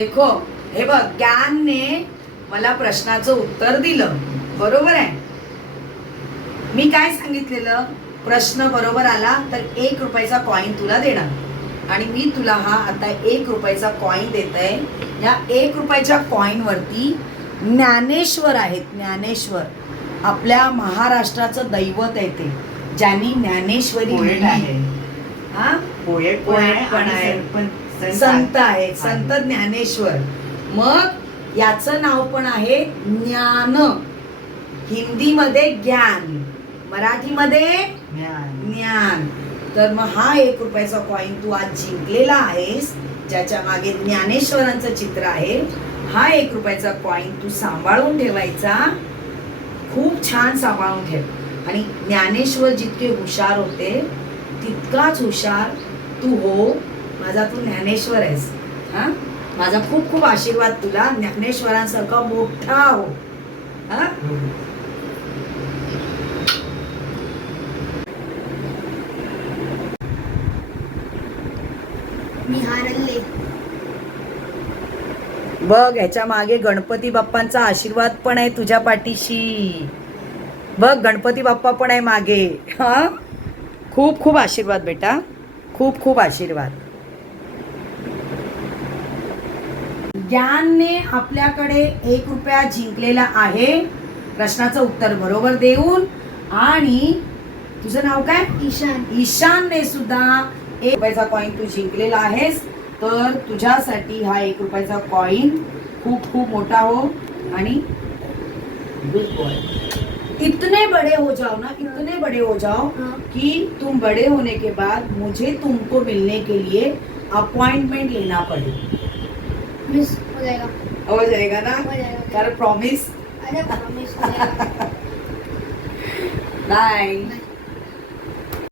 देखो, हे बघ, ज्ञानने मला प्रश्नाचं उत्तर दिलं, बरोबर आहे. मी काय सांगितलेलं, प्रश्न बरोबर आला तर 1 रुपयाचा कॉईन तुला देणार आणि मी तुला हा आता 1 रुपयाचा कॉईन देत आहे. या 1 रुपयाच्या कॉईन वरती ज्ञानेश्वर आहेत. ज्ञानेश्वर आपल्या महाराष्ट्राचं दैवत आहे ते, ज्यांनी ज्ञानेश्वरी पोएट आहे. हा, पोएट पण आहे, संत आहेत, संत ज्ञानेश्वर. मग याचं नाव पण आहे ज्ञान. हिंदीमध्ये ज्ञान, मराठीमध्ये ज्ञान. तर मग हा 1 रुपयाचा कॉईन तू आज जिंकलेला आहेस, ज्याच्या मागे ज्ञानेश्वरांचं चित्र आहे. हा 1 रुपयाचा कॉईन तू सांभाळून ठेवायचा, खूप छान सांभाळून ठेव. आणि ज्ञानेश्वर जितके हुशार होते तितकाच हुशार तू हो. माझा तू ज्ञानेश्वर आहेस. हा, माझा खूप खूप आशीर्वाद तुला. ज्ञानेश्वरांसारखा मोठा हो. हा, मी हारले. बघ, ह्याच्या मागे गणपती बाप्पांचा आशीर्वाद पण आहे तुझ्या पाठीशी. बघ, गणपती बाप्पा पण आहे मागे. हा, खूप खूप आशीर्वाद बेटा, खूप खूप आशीर्वाद. ज्ञानने आपल्याकडे 1 रुपया जिंकलेला आहे, प्रश्नाचं उत्तर बरोबर देऊन. आणि तुझं नाव काय? ईशान. ईशानने सुद्धा 1 रुपयाचा कॉईन तू जिंकलेला आहेस. तर तुझ्यासाठी हा 1 रुपयाचा कॉईन खूप खूप मोठा हो. आणि गुड बॉय. इतने बड़े हो जाओ ना, इतने बड़े हो जाओ कि तुम बड़े होने के बाद मुझे तुमको मिलने के लिए अपॉइंटमेंट लेना पड़े. मिस हो जाएगा. हो जाएगा ना? हो जाएगा. कर प्रॉमिस. अरे प्रॉमिस हो जाएगा. बाय. बाय.